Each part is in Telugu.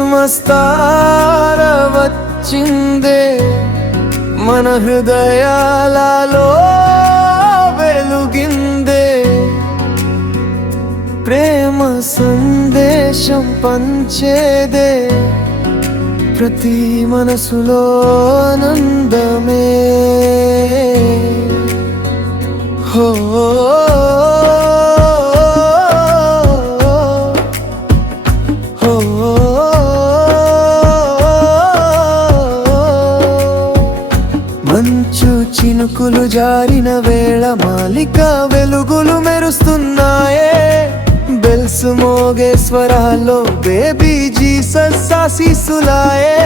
క్రిస్మస్ తార వచ్చిందే మన హృదయాలలో వెలుగిందే. ప్రేమ సందేశం పంచేదే ప్రతి మనసులో ఆనందమే. హో హో చినుకులు జారిన వేళ మాలిక వెలుగులు మెరుస్తున్నాయే. బెల్స్ మోగే స్వరాల్లో బేబీ జీసస్ ఆశీసులాయే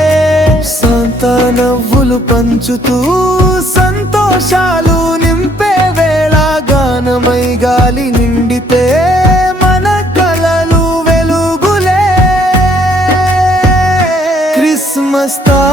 శాంత నవ్వులు పంచుతూ సంతోషాలు నింపే వేళ గానమై గాలి నిండితే మన కలలు వెలుగులే. క్రిస్మస్ తా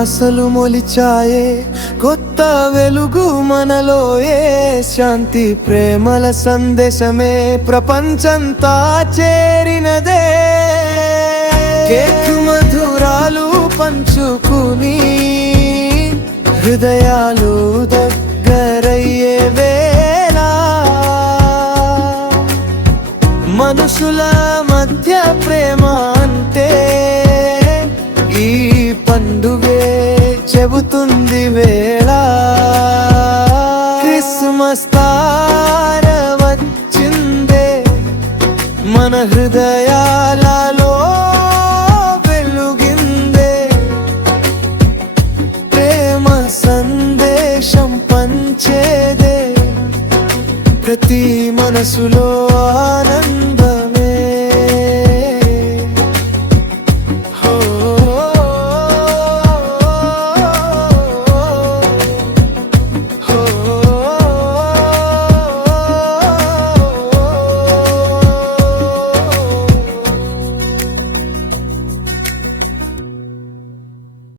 ఆశలు మొలిచాయే కొత్త వెలుగు మనలో ఏ శాంతి ప్రేమల సందేశమే. ప్రపంచంతా చేరినదే. కేక్ మధురాలు పంచుకుని హృదయాలు దగ్గరయ్యే వేళ. మనుషుల మధ్య ప్రేమ పండుగే చెబుతుంది వేళ. క్రిస్మస్ తార వచ్చిందే మన హృదయాలలో వెలుగిందే. ప్రేమ సందేశం పంచేదే ప్రతి మనసులో ఆనంద.